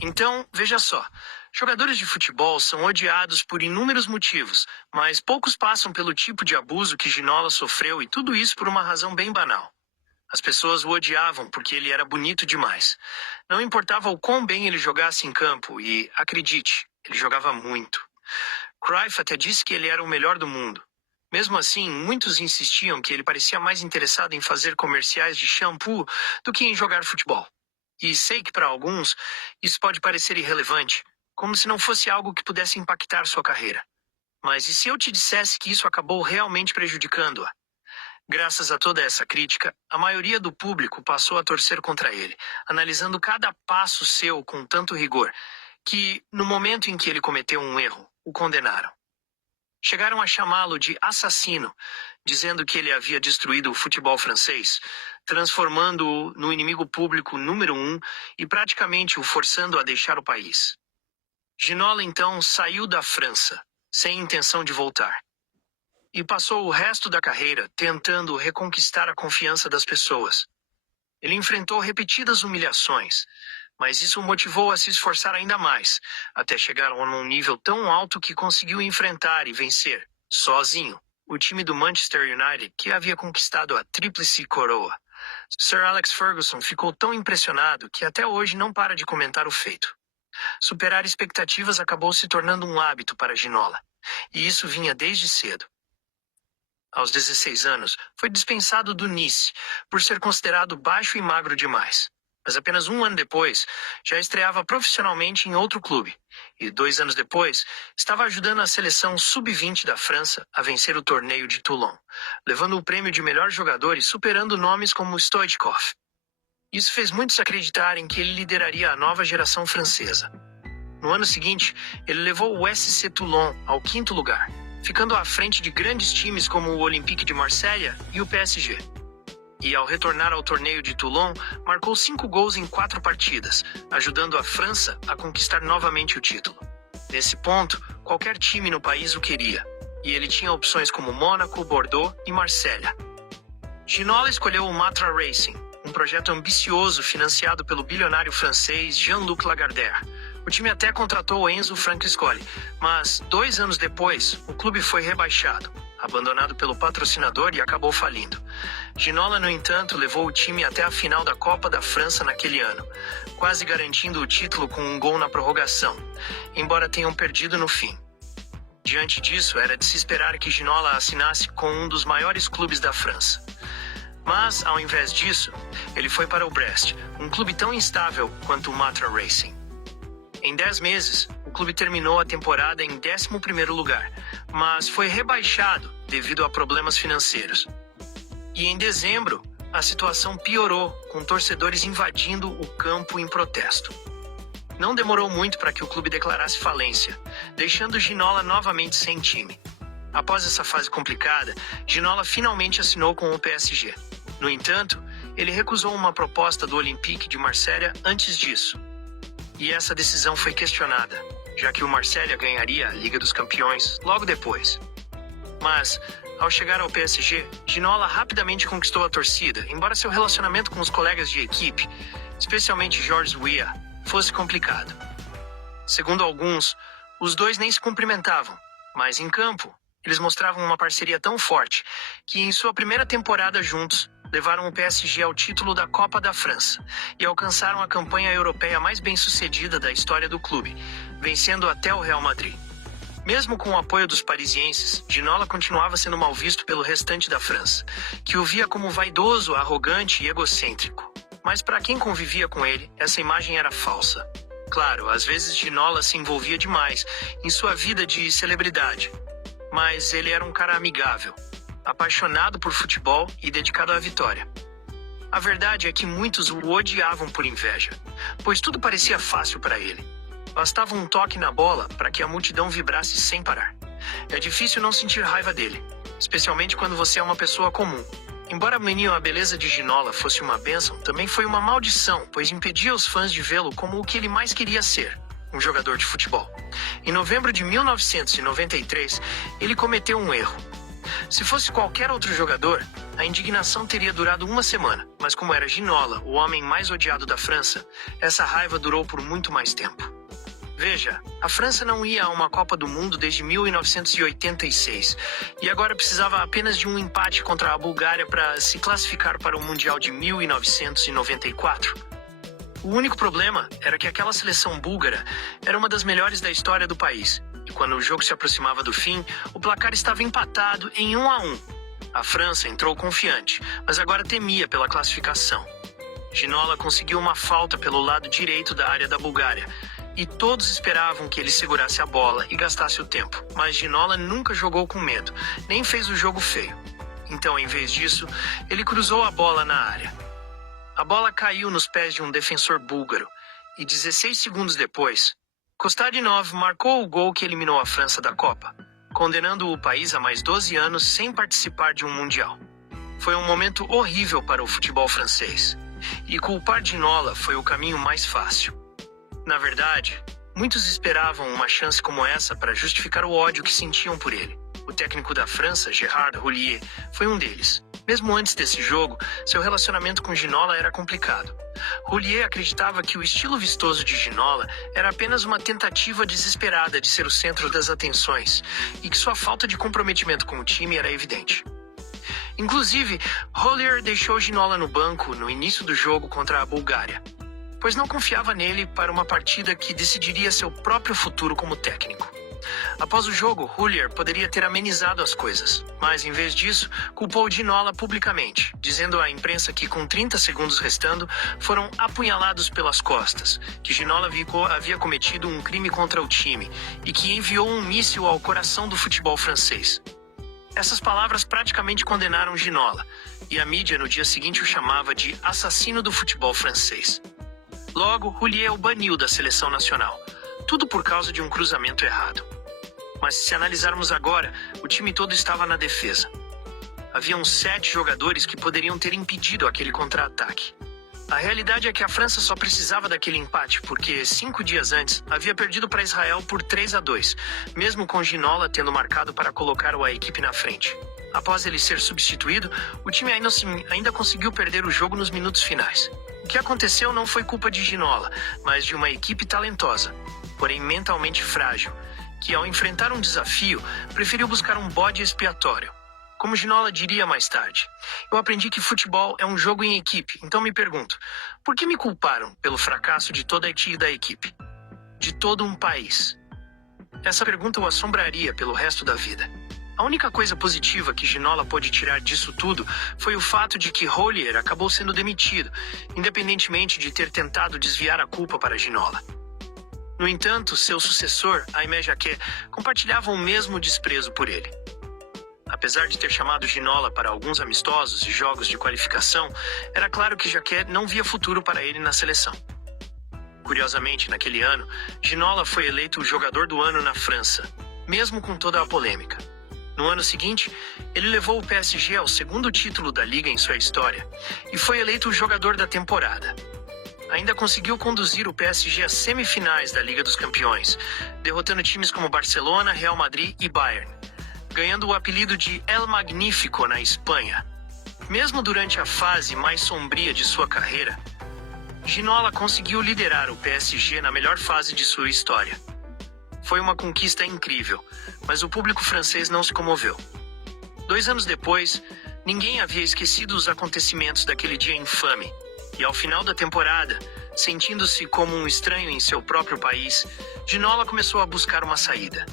Então, veja só. Jogadores de futebol são odiados por inúmeros motivos, mas poucos passam pelo tipo de abuso que Ginola sofreu e tudo isso por uma razão bem banal. As pessoas o odiavam porque ele era bonito demais. Não importava o quão bem ele jogasse em campo e, acredite, ele jogava muito. Cruyff até disse que ele era o melhor do mundo. Mesmo assim, muitos insistiam que ele parecia mais interessado em fazer comerciais de shampoo do que em jogar futebol. E sei que para alguns isso pode parecer irrelevante, como se não fosse algo que pudesse impactar sua carreira. Mas e se eu te dissesse que isso acabou realmente prejudicando-a? Graças a toda essa crítica, a maioria do público passou a torcer contra ele, analisando cada passo seu com tanto rigor, que, no momento em que ele cometeu um erro, o condenaram. Chegaram a chamá-lo de assassino, dizendo que ele havia destruído o futebol francês, transformando-o no inimigo público número 1 e praticamente o forçando a deixar o país. Ginola então saiu da França, sem intenção de voltar. E passou o resto da carreira tentando reconquistar a confiança das pessoas. Ele enfrentou repetidas humilhações, mas isso o motivou a se esforçar ainda mais, até chegar a um nível tão alto que conseguiu enfrentar e vencer, sozinho, o time do Manchester United que havia conquistado a tríplice coroa. Sir Alex Ferguson ficou tão impressionado que até hoje não para de comentar o feito. Superar expectativas acabou se tornando um hábito para Ginola, e isso vinha desde cedo. Aos 16 anos, foi dispensado do Nice, por ser considerado baixo e magro demais. Mas apenas um ano depois, já estreava profissionalmente em outro clube. E 2 anos depois, estava ajudando a seleção sub-20 da França a vencer o torneio de Toulon, levando o prêmio de melhor jogador e superando nomes como Stoichkov. Isso fez muitos acreditarem que ele lideraria a nova geração francesa. No ano seguinte, ele levou o SC Toulon ao 5º lugar, ficando à frente de grandes times como o Olympique de Marselha e o PSG. E ao retornar ao torneio de Toulon, marcou 5 gols em 4 partidas, ajudando a França a conquistar novamente o título. Nesse ponto, qualquer time no país o queria, e ele tinha opções como Mônaco, Bordeaux e Marselha. Ginola escolheu o Matra Racing, um projeto ambicioso financiado pelo bilionário francês Jean-Luc Lagardère. O time até contratou Enzo Francescoli, mas 2 anos depois, o clube foi rebaixado, abandonado pelo patrocinador e acabou falindo. Ginola, no entanto, levou o time até a final da Copa da França naquele ano, quase garantindo o título com um gol na prorrogação, embora tenham perdido no fim. Diante disso, era de se esperar que Ginola assinasse com um dos maiores clubes da França. Mas, ao invés disso, ele foi para o Brest, um clube tão instável quanto o Matra Racing. Em 10 meses, o clube terminou a temporada em 11º lugar, mas foi rebaixado devido a problemas financeiros. E em dezembro, a situação piorou, com torcedores invadindo o campo em protesto. Não demorou muito para que o clube declarasse falência, deixando Ginola novamente sem time. Após essa fase complicada, Ginola finalmente assinou com o PSG. No entanto, ele recusou uma proposta do Olympique de Marselha antes disso. E essa decisão foi questionada, já que o Marselha ganharia a Liga dos Campeões logo depois. Mas, ao chegar ao PSG, Ginola rapidamente conquistou a torcida, embora seu relacionamento com os colegas de equipe, especialmente Georges Weah, fosse complicado. Segundo alguns, os dois nem se cumprimentavam, mas em campo, eles mostravam uma parceria tão forte que em sua primeira temporada juntos, levaram o PSG ao título da Copa da França e alcançaram a campanha europeia mais bem-sucedida da história do clube, vencendo até o Real Madrid. Mesmo com o apoio dos parisienses, Ginola continuava sendo mal visto pelo restante da França, que o via como vaidoso, arrogante e egocêntrico. Mas para quem convivia com ele, essa imagem era falsa. Claro, às vezes Ginola se envolvia demais em sua vida de celebridade, mas ele era um cara amigável, apaixonado por futebol e dedicado à vitória. A verdade é que muitos o odiavam por inveja, pois tudo parecia fácil para ele. Bastava um toque na bola para que a multidão vibrasse sem parar. É difícil não sentir raiva dele, especialmente quando você é uma pessoa comum. Embora a beleza de Ginola fosse uma bênção, também foi uma maldição, pois impedia os fãs de vê-lo como o que ele mais queria ser, um jogador de futebol. Em novembro de 1993, ele cometeu um erro. Se fosse qualquer outro jogador, A indignação teria durado uma semana, mas como era Ginola, o homem mais odiado da França, essa raiva durou por muito mais tempo. Veja, a França não ia a uma Copa do Mundo desde 1986 e agora precisava apenas de um empate contra a Bulgária para se classificar para o Mundial de 1994. O único problema era que aquela seleção búlgara era uma das melhores da história do país, e quando o jogo se aproximava do fim, o placar estava empatado em 1-1. A França entrou confiante, mas agora temia pela classificação. Ginola conseguiu uma falta pelo lado direito da área da Bulgária, e todos esperavam que ele segurasse a bola e gastasse o tempo, mas Ginola nunca jogou com medo, nem fez o jogo feio. Então, em vez disso, ele cruzou a bola na área. A bola caiu nos pés de um defensor búlgaro, e 16 segundos depois, Kostadinov marcou o gol que eliminou a França da Copa, condenando o país a mais 12 anos sem participar de um Mundial. Foi um momento horrível para o futebol francês, e culpar Ginola foi o caminho mais fácil. Na verdade, muitos esperavam uma chance como essa para justificar o ódio que sentiam por ele. O técnico da França, Gérard Houllier, foi um deles. Mesmo antes desse jogo, seu relacionamento com Ginola era complicado. Houllier acreditava que o estilo vistoso de Ginola era apenas uma tentativa desesperada de ser o centro das atenções e que sua falta de comprometimento com o time era evidente. Inclusive, Houllier deixou Ginola no banco no início do jogo contra a Bulgária, pois não confiava nele para uma partida que decidiria seu próprio futuro como técnico. Após o jogo, Houllier poderia ter amenizado as coisas, mas em vez disso, culpou Ginola publicamente, dizendo à imprensa que com 30 segundos restando, foram apunhalados pelas costas, que Ginola havia cometido um crime contra o time e que enviou um míssil ao coração do futebol francês. Essas palavras praticamente condenaram Ginola, e a mídia no dia seguinte o chamava de assassino do futebol francês. Logo, Houllier o baniu da seleção nacional, tudo por causa de um cruzamento errado. Mas se analisarmos agora, o time todo estava na defesa. Haviam 7 jogadores que poderiam ter impedido aquele contra-ataque. A realidade é que a França só precisava daquele empate porque 5 dias antes havia perdido para Israel por 3-2, mesmo com Ginola tendo marcado para colocar a equipe na frente. Após ele ser substituído, o time ainda conseguiu perder o jogo nos minutos finais. O que aconteceu não foi culpa de Ginola, mas de uma equipe talentosa, porém mentalmente frágil, que ao enfrentar um desafio, preferiu buscar um bode expiatório. Como Ginola diria mais tarde, eu aprendi que futebol é um jogo em equipe, então me pergunto, por que me culparam pelo fracasso de toda a equipe? De todo um país? Essa pergunta o assombraria pelo resto da vida. A única coisa positiva que Ginola pôde tirar disso tudo foi o fato de que Houllier acabou sendo demitido, independentemente de ter tentado desviar a culpa para Ginola. No entanto, seu sucessor, Aimé Jacquet, compartilhava o mesmo desprezo por ele. Apesar de ter chamado Ginola para alguns amistosos e jogos de qualificação, era claro que Jacquet não via futuro para ele na seleção. Curiosamente, naquele ano, Ginola foi eleito o jogador do ano na França, mesmo com toda a polêmica. No ano seguinte, ele levou o PSG ao 2º título da Liga em sua história e foi eleito o jogador da temporada. Ainda conseguiu conduzir o PSG às semifinais da Liga dos Campeões, derrotando times como Barcelona, Real Madrid e Bayern, ganhando o apelido de El Magnífico na Espanha. Mesmo durante a fase mais sombria de sua carreira, Ginola conseguiu liderar o PSG na melhor fase de sua história. Foi uma conquista incrível, mas o público francês não se comoveu. 2 anos depois, ninguém havia esquecido os acontecimentos daquele dia infame, e ao final da temporada, sentindo-se como um estranho em seu próprio país, Ginola começou a buscar uma saída.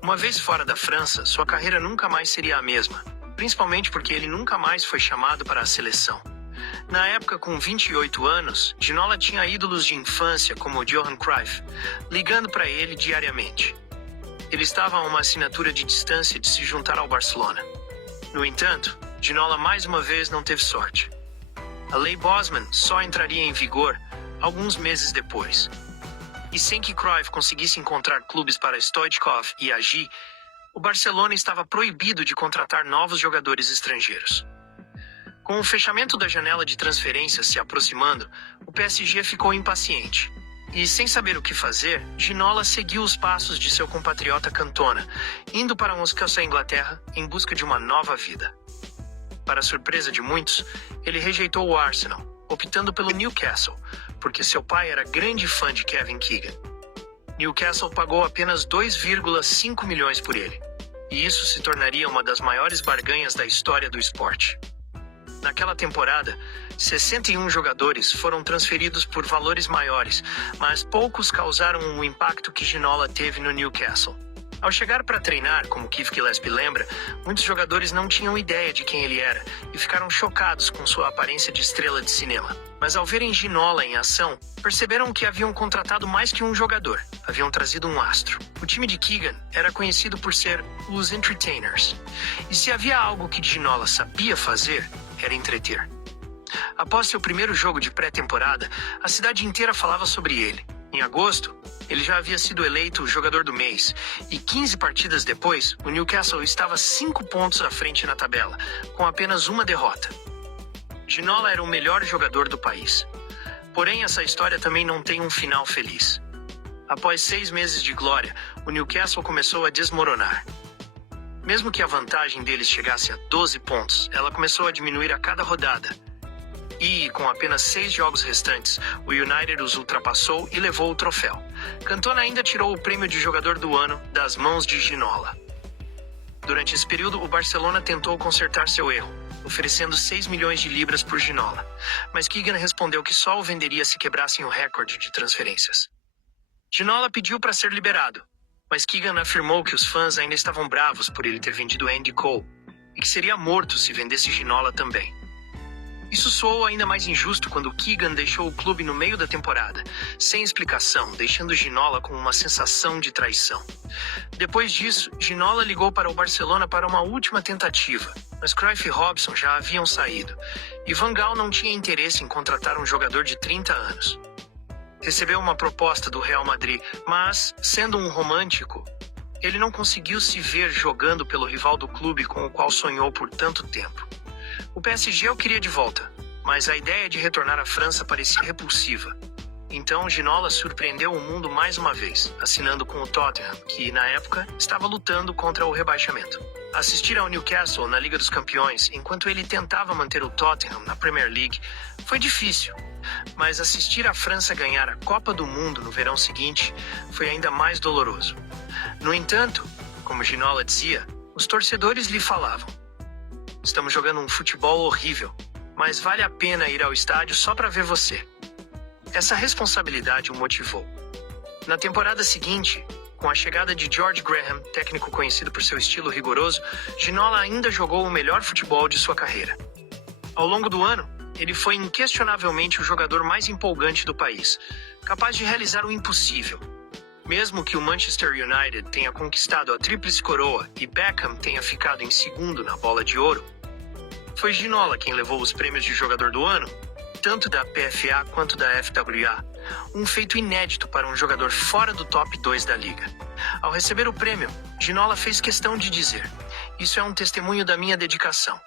Uma vez fora da França, sua carreira nunca mais seria a mesma, principalmente porque ele nunca mais foi chamado para a seleção. Na época, com 28 anos, Ginola tinha ídolos de infância como Johan Cruyff, ligando para ele diariamente. Ele estava a uma assinatura de distância de se juntar ao Barcelona. No entanto, Ginola mais uma vez não teve sorte. A Lei Bosman só entraria em vigor alguns meses depois. E sem que Cruyff conseguisse encontrar clubes para Stoichkov e Agi, o Barcelona estava proibido de contratar novos jogadores estrangeiros. Com o fechamento da janela de transferências se aproximando, o PSG ficou impaciente. E, sem saber o que fazer, Ginola seguiu os passos de seu compatriota Cantona, indo para Moscou, Inglaterra, em busca de uma nova vida. Para surpresa de muitos, ele rejeitou o Arsenal, optando pelo Newcastle, porque seu pai era grande fã de Kevin Keegan. Newcastle pagou apenas 2,5 milhões por ele, e isso se tornaria uma das maiores barganhas da história do esporte. Naquela temporada, 61 jogadores foram transferidos por valores maiores, mas poucos causaram o impacto que Ginola teve no Newcastle. Ao chegar para treinar, como Keith Gillespie lembra, muitos jogadores não tinham ideia de quem ele era e ficaram chocados com sua aparência de estrela de cinema. Mas ao verem Ginola em ação, perceberam que haviam contratado mais que um jogador, haviam trazido um astro. O time de Keegan era conhecido por ser os Entertainers, e se havia algo que Ginola sabia fazer, era entreter. Após seu primeiro jogo de pré-temporada, a cidade inteira falava sobre ele. Em agosto, ele já havia sido eleito o jogador do mês, e 15 partidas depois, o Newcastle estava 5 pontos à frente na tabela, com apenas uma derrota. Ginola era o melhor jogador do país. Porém, essa história também não tem um final feliz. Após 6 meses de glória, o Newcastle começou a desmoronar. Mesmo que a vantagem deles chegasse a 12 pontos, ela começou a diminuir a cada rodada. E, com apenas 6 jogos restantes, o United os ultrapassou e levou o troféu. Cantona ainda tirou o prêmio de jogador do ano das mãos de Ginola. Durante esse período, o Barcelona tentou consertar seu erro, oferecendo 6 milhões de libras por Ginola. Mas Keegan respondeu que só o venderia se quebrassem o recorde de transferências. Ginola pediu para ser liberado, mas Keegan afirmou que os fãs ainda estavam bravos por ele ter vendido Andy Cole e que seria morto se vendesse Ginola também. Isso soou ainda mais injusto quando Keegan deixou o clube no meio da temporada, sem explicação, deixando Ginola com uma sensação de traição. Depois disso, Ginola ligou para o Barcelona para uma última tentativa, mas Cruyff e Robson já haviam saído, e Van Gaal não tinha interesse em contratar um jogador de 30 anos. Recebeu uma proposta do Real Madrid, mas, sendo um romântico, ele não conseguiu se ver jogando pelo rival do clube com o qual sonhou por tanto tempo. O PSG o queria de volta, mas a ideia de retornar à França parecia repulsiva. Então Ginola surpreendeu o mundo mais uma vez, assinando com o Tottenham, que, na época, estava lutando contra o rebaixamento. Assistir ao Newcastle na Liga dos Campeões, enquanto ele tentava manter o Tottenham na Premier League, foi difícil. Mas assistir a França ganhar a Copa do Mundo no verão seguinte foi ainda mais doloroso. No entanto, como Ginola dizia, os torcedores lhe falavam: "Estamos jogando um futebol horrível, mas vale a pena ir ao estádio só para ver você." Essa responsabilidade o motivou. Na temporada seguinte, com a chegada de George Graham, técnico conhecido por seu estilo rigoroso, Ginola ainda jogou o melhor futebol de sua carreira. Ao longo do ano, ele foi inquestionavelmente o jogador mais empolgante do país, capaz de realizar o impossível. Mesmo que o Manchester United tenha conquistado a tríplice coroa e Beckham tenha ficado em segundo na Bola de Ouro, foi Ginola quem levou os prêmios de jogador do ano, tanto da PFA quanto da FWA, um feito inédito para um jogador fora do top 2 da liga. Ao receber o prêmio, Ginola fez questão de dizer: "Isso é um testemunho da minha dedicação."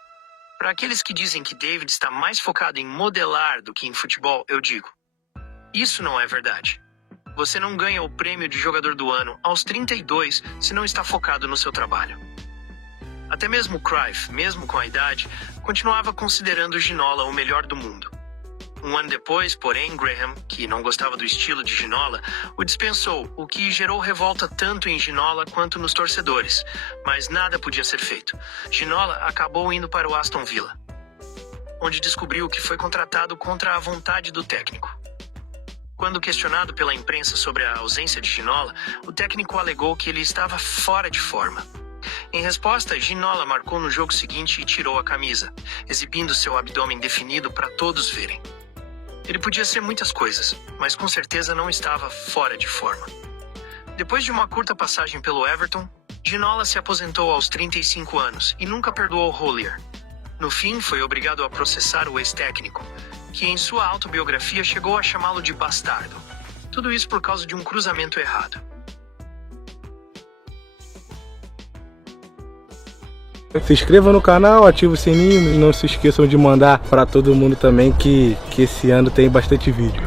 Para aqueles que dizem que David está mais focado em modelar do que em futebol, eu digo: isso não é verdade. Você não ganha o prêmio de jogador do ano aos 32 se não está focado no seu trabalho. Até mesmo Cruyff, mesmo com a idade, continuava considerando Ginola o melhor do mundo. Um ano depois, porém, Graham, que não gostava do estilo de Ginola, o dispensou, o que gerou revolta tanto em Ginola quanto nos torcedores, mas nada podia ser feito. Ginola acabou indo para o Aston Villa, onde descobriu que foi contratado contra a vontade do técnico. Quando questionado pela imprensa sobre a ausência de Ginola, o técnico alegou que ele estava fora de forma. Em resposta, Ginola marcou no jogo seguinte e tirou a camisa, exibindo seu abdômen definido para todos verem. Ele podia ser muitas coisas, mas com certeza não estava fora de forma. Depois de uma curta passagem pelo Everton, Ginola se aposentou aos 35 anos e nunca perdoou Hollier. No fim, foi obrigado a processar o ex-técnico, que em sua autobiografia chegou a chamá-lo de bastardo. Tudo isso por causa de um cruzamento errado. Se inscreva no canal, ative o sininho e não se esqueçam de mandar para todo mundo também que esse ano tem bastante vídeo.